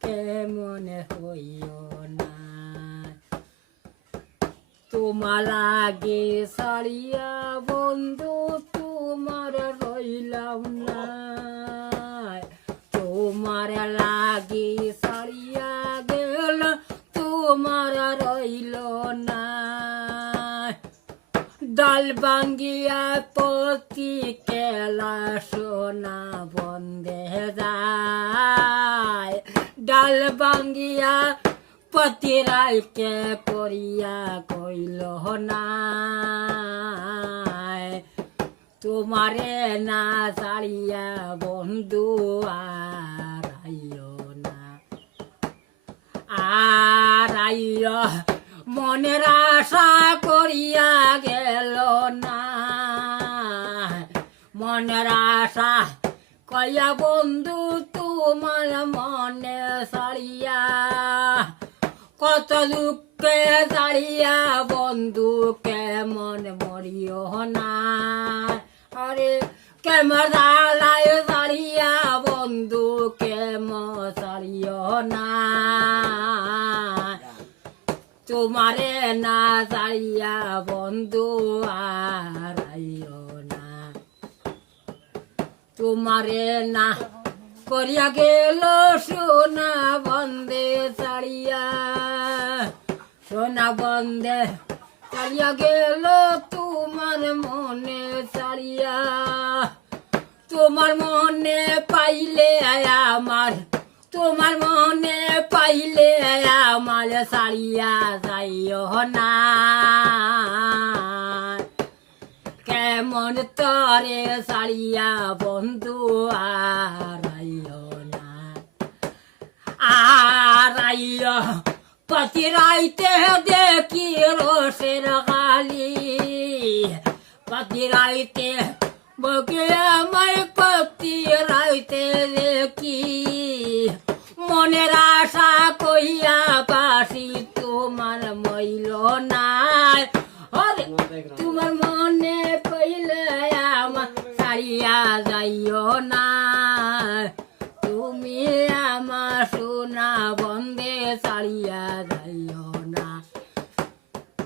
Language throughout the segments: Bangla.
কেমন হইও না? তোমা লাগে সারিয়া বন্ধু, তোমার রইলাম না। তোমার লাগে সারিয়া গেল, তোমার রইল না। ডাল ভাঙ্গিয়া পতি কেলা সোনা বন্ধে যায়। ডাল বাঙ্গিয়া পতিরালকে করিয়া কইল না তোমারে না সারিয়া বন্ধু আর না। আর মনের আশা করিয়া গেল না। মনের আশা কয়া বন্ধু বন্ধু কেমন মরিও না। বন্ধু কেমন সারিও না। তোমারে না সারিয়া বন্ধু আর না। তোমারে না করিয়া গেল সোনা বন্দে সোনা বন্দে। সারিয়া গেল তোমার মনে সারিয়া তোমার মনে পাইলে আমার, তোমার মনে পাইলে আমার সারিয়া যাইও না। কেমন তরে সারিয়া বন্ধু আর পতি রাইতে দেখি রোষের গালি। পতি রাইতে বকে আমায় পতি রাইতে দেখি। মনের আশা কইয়া পাশি তোমার মইল নাই। তোমার মনে কইলে আমার সারিয়া যাইও না। সোনা বন্দে ছাড়িয়া যাইও না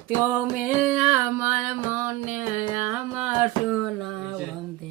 তুমি আমার মনে আমার সোনা বন্দে